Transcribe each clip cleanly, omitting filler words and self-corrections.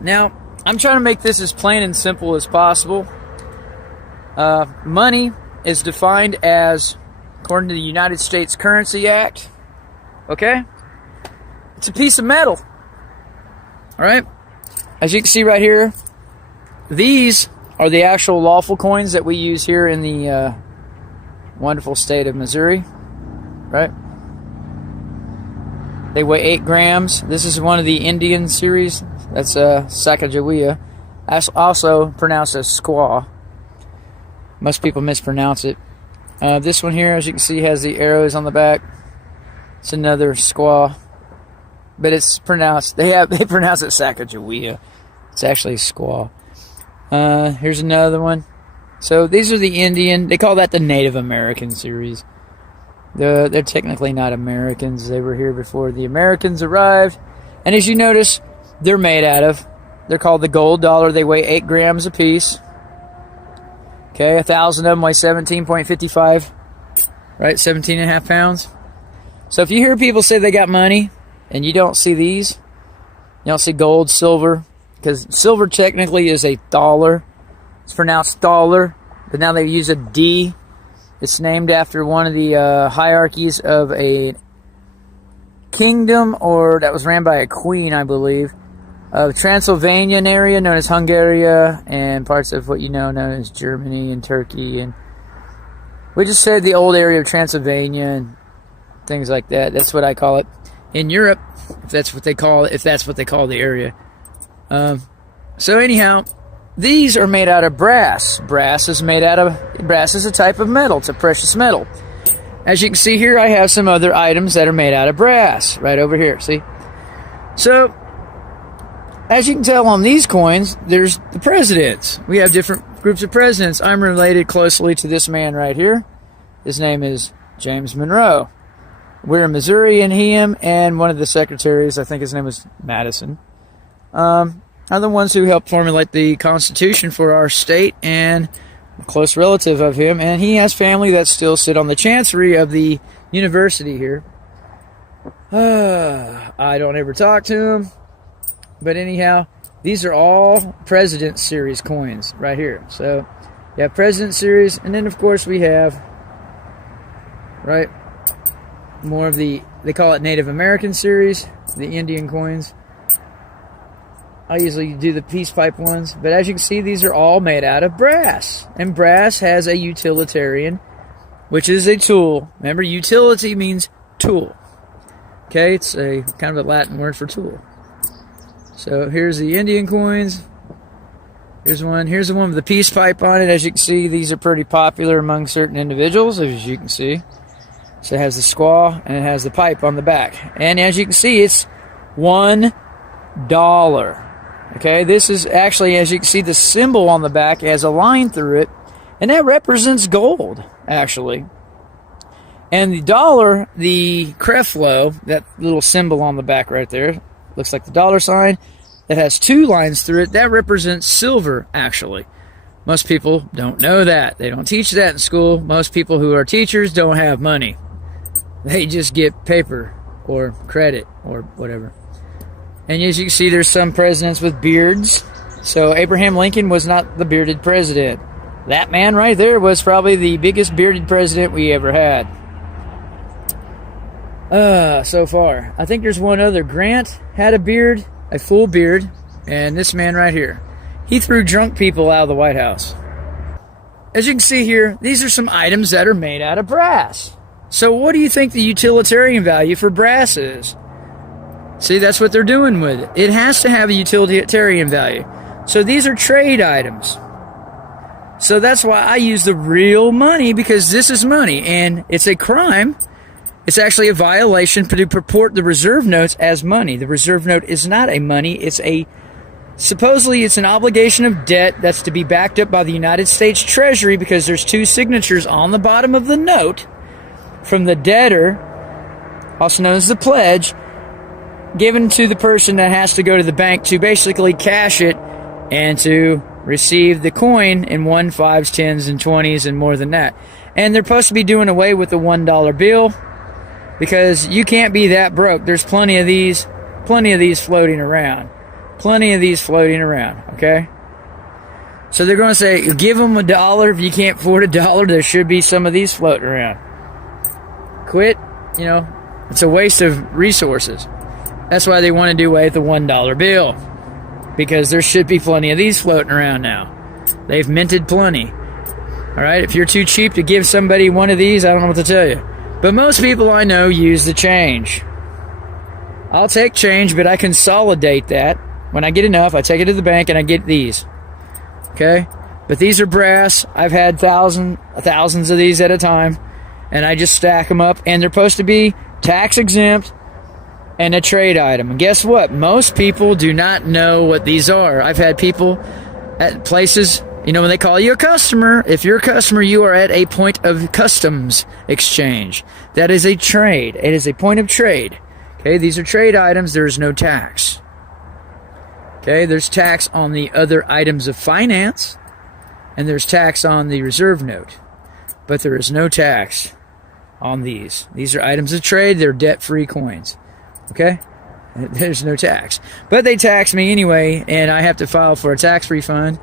Now, I'm trying to make this as plain and simple as possible. Money is defined as, according to the United States Currency Act, okay? It's a piece of metal. All right? As you can see right here, these are the actual lawful coins that we use here in the wonderful state of Missouri, right? They weigh 8 grams. This is one of the Indian series. That's Sacagawea. That's also pronounced as squaw. Most people mispronounce it. This one here, as you can see, has the arrows on the back. It's another squaw, but it's pronounced. They pronounce it Sacagawea. It's actually squaw. Here's another one. So these are the Indian. They call that the Native American series. They're technically not Americans. They were here before the Americans arrived. And as you notice, they're called the gold dollar. They weigh 8 grams apiece. Okay, 1,000 of them weigh 17.55, right? 17.5 pounds. So if you hear people say they got money and you don't see these, you don't see gold, silver, because silver technically is a dollar. It's pronounced dollar, but now they use a D. It's named after one of the hierarchies of a kingdom, or that was ran by a queen, I believe, of Transylvanian area known as Hungary, and parts of what you know known as Germany and Turkey, and we just said the old area of Transylvania and things like that. That's what I call it in Europe, if that's what they call the area. So anyhow, these are made out of brass. Brass is a type of metal. It's a precious metal. As you can see here, I have some other items that are made out of brass right over here. See? So, as you can tell on these coins, there's the presidents. We have different groups of presidents. I'm related closely to this man right here. His name is James Monroe. We're in Missouri, and him and one of the secretaries, I think his name was Madison, are the ones who helped formulate the Constitution for our state, and a close relative of him. And he has family that still sit on the chancery of the university here. I don't ever talk to him. But anyhow, these are all President Series coins right here. So you have President Series, and then of course we have, right, more of the, they call it Native American Series, the Indian coins. I usually do the peace pipe ones, but as you can see, these are all made out of brass. And brass has a utilitarian, which is a tool. Remember, utility means tool. Okay, it's a kind of a Latin word for tool. So here's the Indian coins. Here's the one with the peace pipe on it. As you can see, these are pretty popular among certain individuals, as you can see. So it has the squaw and it has the pipe on the back. And as you can see, it's $1. Okay, this is actually, as you can see, the symbol on the back has a line through it, and that represents gold, actually. And the dollar, the Creflo, that little symbol on the back right there, looks like the dollar sign, that has 2 lines through it, that represents silver, actually. Most people don't know that. They don't teach that in school. Most people who are teachers don't have money. They just get paper or credit or whatever. And as you can see, there's some presidents with beards. So Abraham Lincoln was not the bearded president. That man right there was probably the biggest bearded president we ever had. So far. I think there's one other. Grant had a beard, a full beard, and this man right here. He threw drunk people out of the White House. As you can see here, these are some items that are made out of brass. So what do you think the utilitarian value for brass is? See, that's what they're doing with it. It has to have a utilitarian value. So these are trade items. So that's why I use the real money, because this is money, and it's a crime. It's actually a violation to purport the reserve notes as money. The reserve note is not a money. Supposedly it's an obligation of debt that's to be backed up by the United States Treasury, because there's 2 signatures on the bottom of the note from the debtor, also known as the pledge, given to the person that has to go to the bank to basically cash it and to receive the coin in 1s, 5s, 10s, and 20s, and more than that. And they're supposed to be doing away with the $1 bill, because you can't be that broke. There's plenty of these floating around. plenty of these floating around, okay? So they're going to say, give them $1. If you can't afford $1, there should be some of these floating around. Quit, it's a waste of resources. That's why they want to do away with the $1 bill, because there should be plenty of these floating around now. They've minted plenty. All right, if you're too cheap to give somebody one of these, I don't know what to tell you. But most people I know use the change. I'll take change, but I consolidate that. When I get enough, I take it to the bank and I get these. Okay? But these are brass. I've had thousands of these at a time, and I just stack them up, and they're supposed to be tax exempt and a trade item. And guess what? Most people do not know what these are. I've had people at places, when they call you a customer, if you're a customer, you are at a point of customs exchange. That is a trade. It is a point of trade. Okay, these are trade items. There is no tax. Okay, there's tax on the other items of finance, and there's tax on the reserve note. But there is no tax on these. These are items of trade. They're debt-free coins. Okay? There's no tax. But they tax me anyway, and I have to file for a tax refund,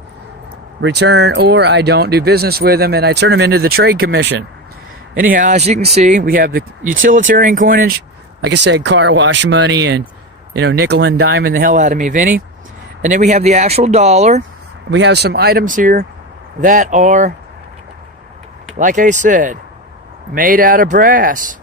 return, or I don't do business with them, and I turn them into the Trade Commission. Anyhow, as you can see, we have the utilitarian coinage. Like I said, car wash money and, nickel and diming the hell out of me, Vinny. And then we have the actual dollar. We have some items here that are, like I said, made out of brass.